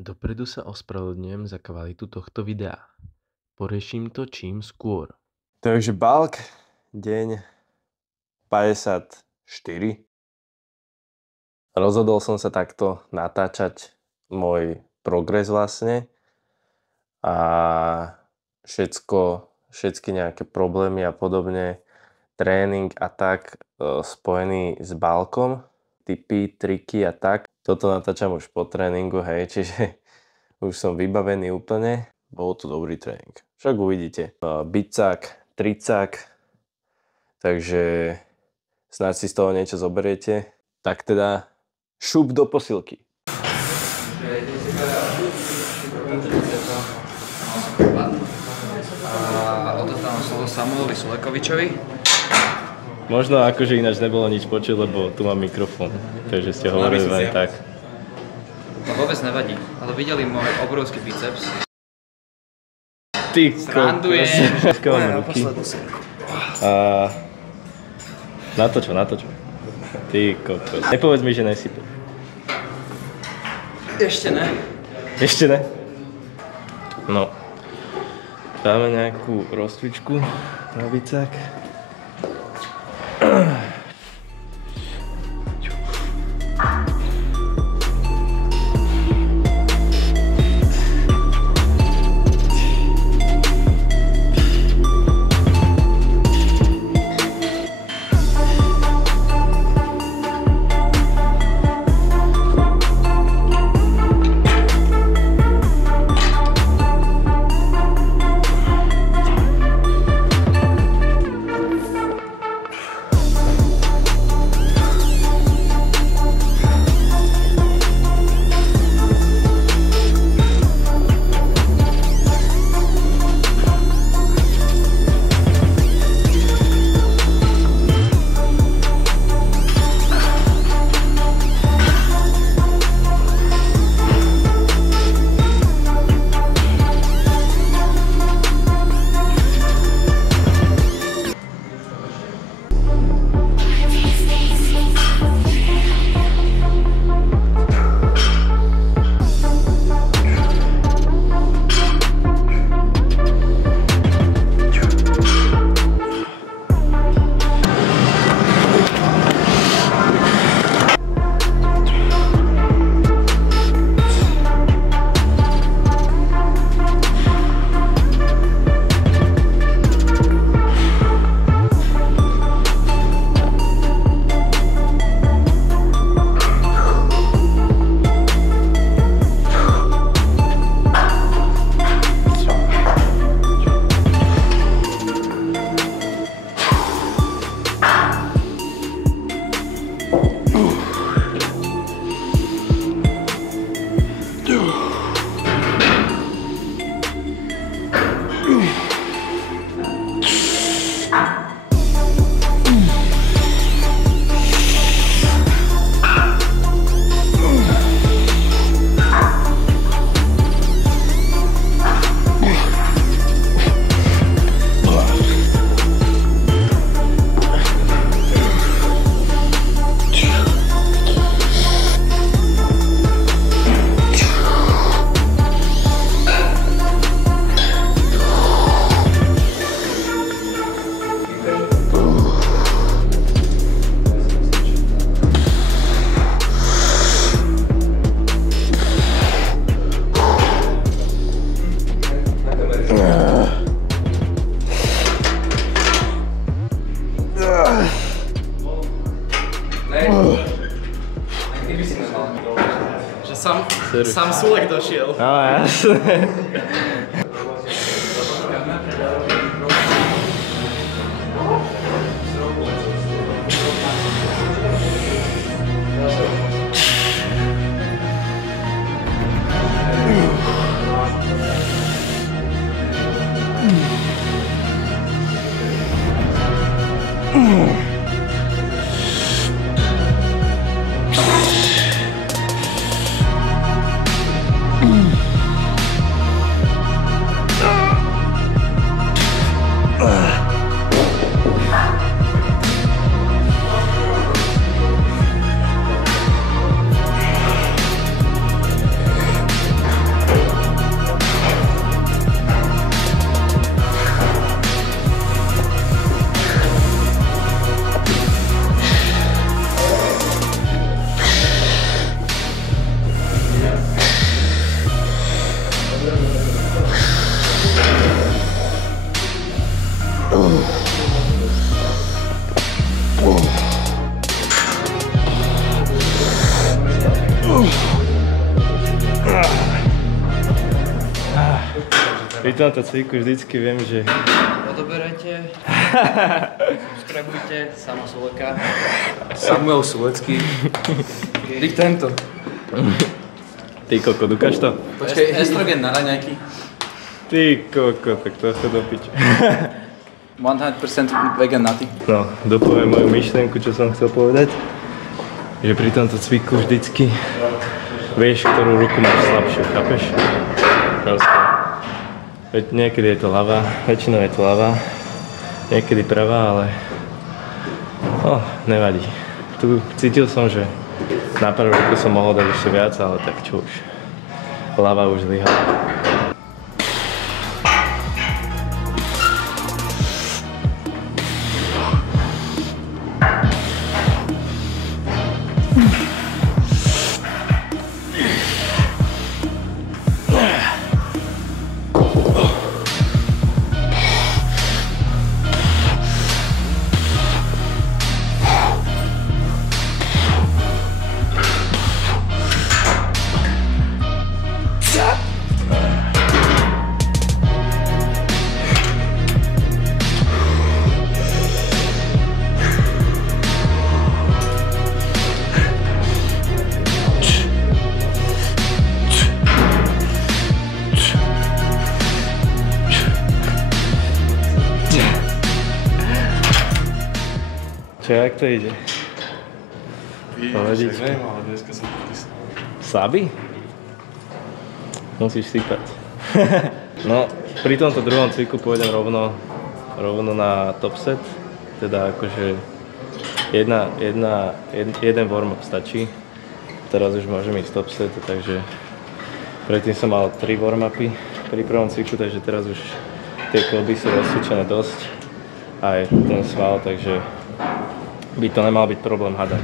Dopredu sa ospravedlňujem za kvalitu tohto videa. Porieším to čím skôr. Takže bulk, deň 54. Rozhodol som sa takto natáčať môj progres vlastne a všetky nejaké problémy a podobne, tréning a tak spojený s bulkom, tipy, triky a tak. Toto natáčam už po tréningu, hej, čiže už som vybavený úplne. Bol to dobrý tréning. Však uvidíte. Bicák, tricák, takže snáď si z toho niečo zoberiete. Tak teda šup do posilky. A odovzdávam slovo Samuelovi Sulekovičovi. Možno akože ináč nebolo nič počuť, lebo tu mám mikrofón, takže ste hovorili len tak. To vôbec nevadí, ale videli môj obrovský biceps. Ty Srandujem. ruky. A natočo. Ty kokos. Nepovedz mi, že nesype. Ešte ne. Ešte ne? No. Dáme nejakú rozcvičku na bicák. Že sám Sulek došiel. No jasne. Pri tomto cviku vždycky viem, že... Odoberajte, subscribujte, Samo Suleka. Samuel Sulecký. Dík tento. Ty koko, dukáš to? Počkej, estrogen na raňajky. Ty koko, tak to sa do piče. 100% vegan naty. No, dopoviem moju myšlienku, čo som chcel povedať. Že pri tomto cviku vždycky vieš, ktorú ruku máš slabšiu, chápeš? Proste. Veď niekedy je to ľavá, väčšinou je to ľavá, niekedy pravá, ale nevadí. Tu cítil som, že na prvú ruku som mohol dať ešte viac, ale tak čo už. Ľava už zlyhala. Čo, jak to ide? Povedička. Neviem, ale dneska som podpísal. Saby? Musíš sypať. No, pri tomto druhom cviku pôjdem rovno na top set. Teda akože jeden warm-up stačí. Teraz už môžem ísť top set, takže predtým som mal 3 warm-upy pri prvom cviku, takže teraz už tie kloby sú rozcvičené dosť. Aj ten sval, takže by to nemal byť problém, hádam.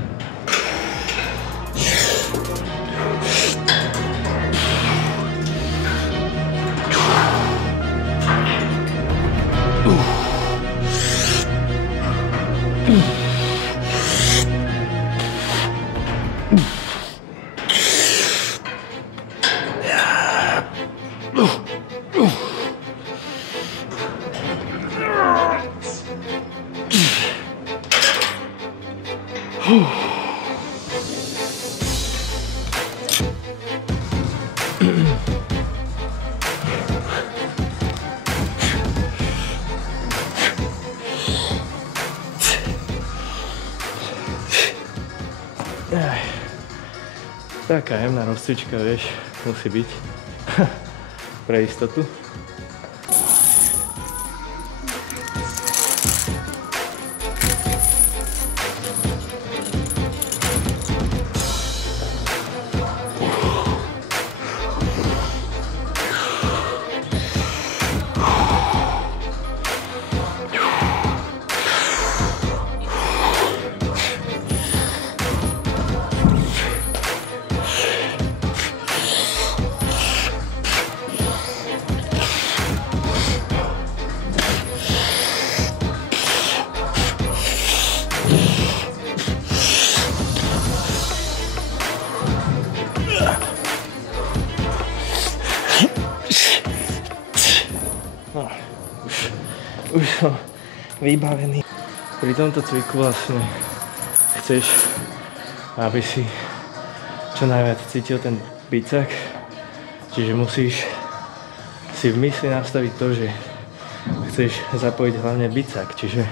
Taká jemná rozcvička, vieš, musí byť pre istotu. No, už som vybavený. Pri tomto cviku vlastne chceš, aby si čo najviac cítil ten bicák. Čiže musíš si v mysli nastaviť to, že chceš zapojiť hlavne bicák. Čiže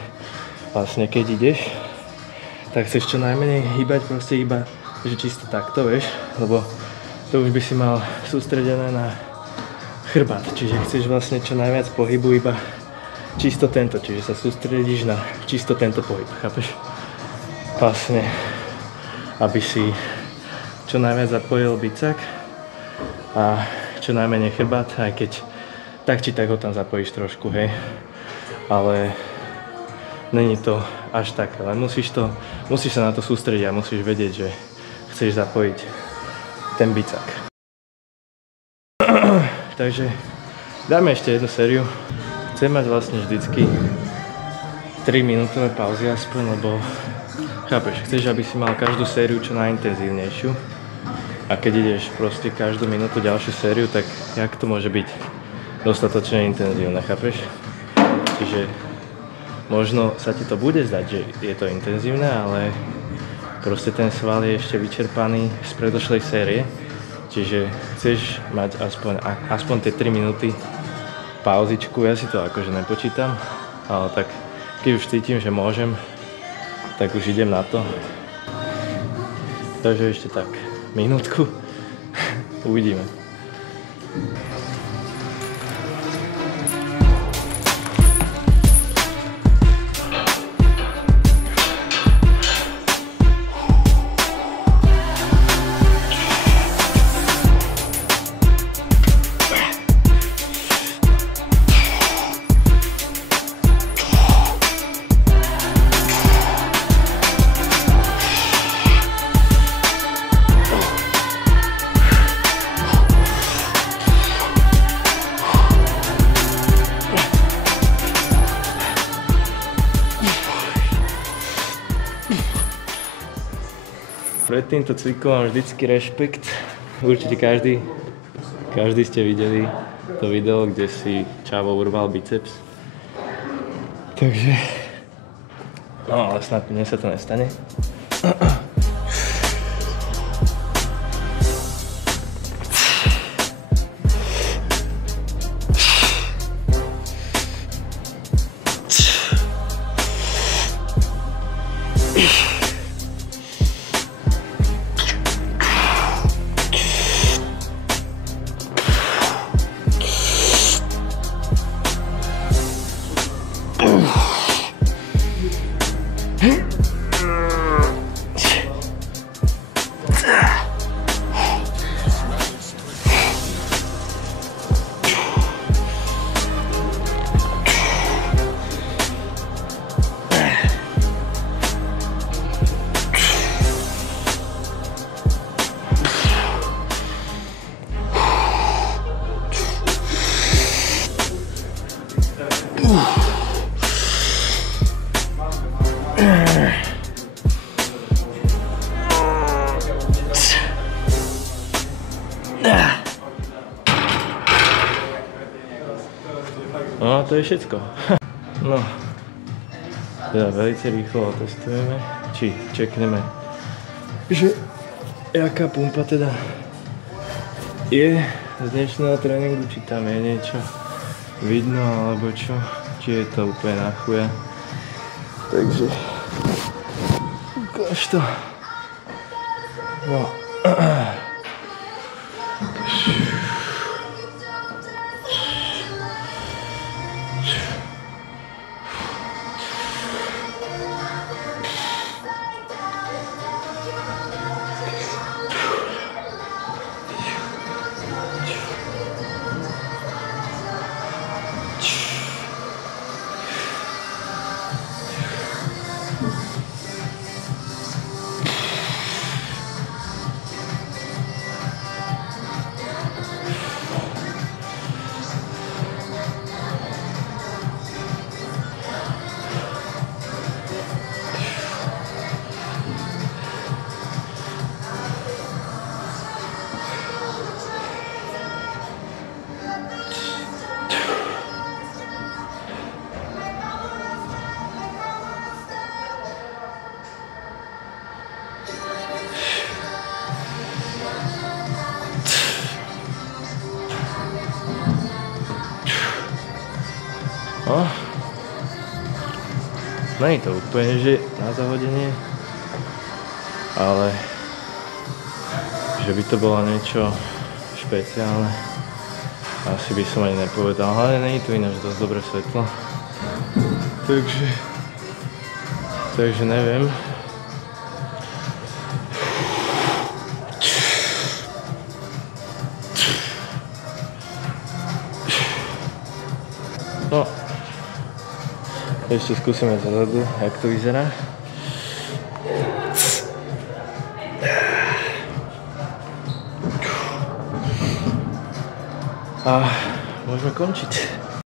vlastne keď ideš, tak chceš čo najmenej hýbať proste iba, že čisto takto, vieš, lebo to už by si mal sústredené na chrbát, čiže chceš vlastne čo najviac pohybu iba čisto tento, čiže sa sústredíš na čisto tento pohyb, chápeš? Vlastne, aby si čo najviac zapojil bicák a čo najmenej chrbát, aj keď tak či tak ho tam zapojíš trošku, hej, ale není to až tak, ale musíš sa na to sústrediť a musíš vedieť, že chceš zapojiť ten bicák. Takže dáme ešte jednu sériu. Chcem mať vlastne vždycky 3 minútové pauzy aspoň, lebo chápeš, chceš, aby si mal každú sériu čo najintenzívnejšiu. A keď ideš proste každú minútu ďalšiu sériu, tak jak to môže byť dostatočne intenzívne, chápeš? Čiže možno sa ti to bude zdať, že je to intenzívne, ale proste ten sval je ešte vyčerpaný z predošlej série. Čiže chceš mať aspoň tie 3 minúty pauzičku, ja si to akože nepočítam, ale tak keď už cítim, že môžem, tak už idem na to. Takže ešte tak, minútku, uvidíme. Pred týmto cvikom mám vždycky rešpekt. Určite každý ste videli to video, kde si Čavo urval biceps. Takže... No ale snad mne sa to nestane. No to je všetko. No, teda veľmi rýchlo otestujeme, či čekneme, že jaká pumpa teda je z dnešného tréningu, či tam je niečo vidno alebo čo, či je to úplne na chuja. Takže ukáž to. No. No nie je to úplne, že na zahodenie, ale že by to bolo niečo špeciálne, asi by som ani nepovedal, ale nie je tu ináč dosť dobré svetlo, takže neviem. No. Ešte skúsime zozadu, jak to vyzerá. A môžeme končiť.